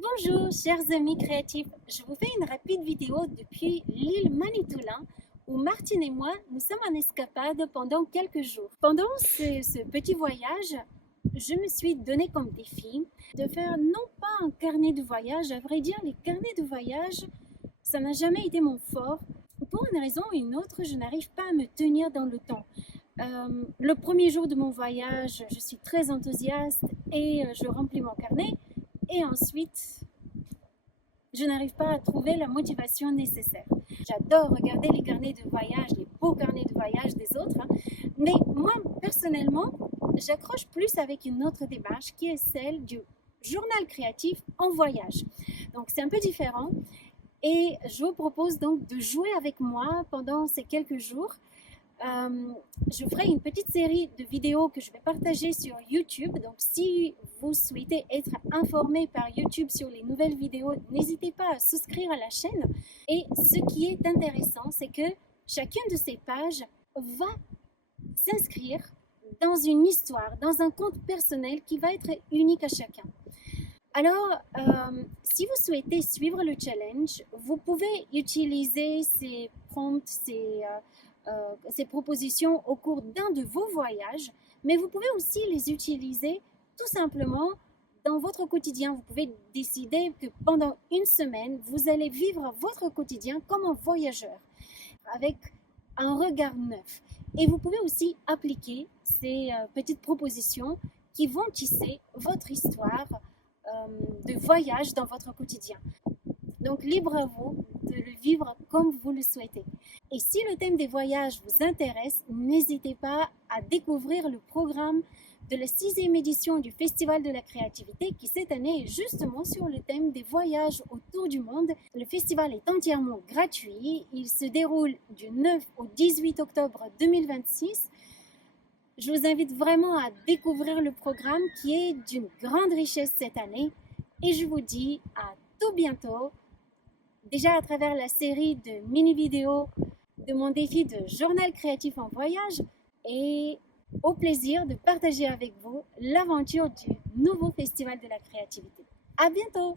Bonjour chers amis créatifs, je vous fais une rapide vidéo depuis l'île Manitoulin où Martine et moi nous sommes en escapade pendant quelques jours. Pendant ce petit voyage, je me suis donné comme défi de faire non pas un carnet de voyage, à vrai dire les carnets de voyage, ça n'a jamais été mon fort. Pour une raison ou une autre, je n'arrive pas à me tenir dans le temps. Le premier jour de mon voyage, je suis très enthousiaste et je remplis mon carnet. Et ensuite, je n'arrive pas à trouver la motivation nécessaire. J'adore regarder les carnets de voyage, les beaux carnets de voyage des autres, hein. Mais moi, personnellement, j'accroche plus avec une autre démarche qui est celle du journal créatif en voyage. Donc, c'est un peu différent. Et je vous propose donc de jouer avec moi pendant ces quelques jours. Je ferai une petite série de vidéos que je vais partager sur YouTube. Donc, si vous souhaitez être informé par YouTube sur les nouvelles vidéos, n'hésitez pas à souscrire à la chaîne. Et ce qui est intéressant, c'est que chacune de ces pages va s'inscrire dans une histoire, dans un conte personnel qui va être unique à chacun. Alors, si vous souhaitez suivre le challenge, vous pouvez utiliser ces prompts, ces propositions au cours d'un de vos voyages, mais vous pouvez aussi les utiliser tout simplement dans votre quotidien. Vous pouvez décider que pendant une semaine, vous allez vivre votre quotidien comme un voyageur, avec un regard neuf. Et vous pouvez aussi appliquer ces petites propositions qui vont tisser votre histoire de voyage dans votre quotidien. Donc, libre à vous de le vivre comme vous le souhaitez. Et si le thème des voyages vous intéresse, n'hésitez pas à découvrir le programme de la 6e édition du Festival de la créativité qui cette année est justement sur le thème des voyages autour du monde. Le festival est entièrement gratuit. Il se déroule du 9 au 18 octobre 2026. Je vous invite vraiment à découvrir le programme qui est d'une grande richesse cette année. Et je vous dis à tout bientôt. Déjà à travers la série de mini-vidéos de mon défi de journal créatif en voyage et au plaisir de partager avec vous l'aventure du nouveau Festival de la créativité. À bientôt!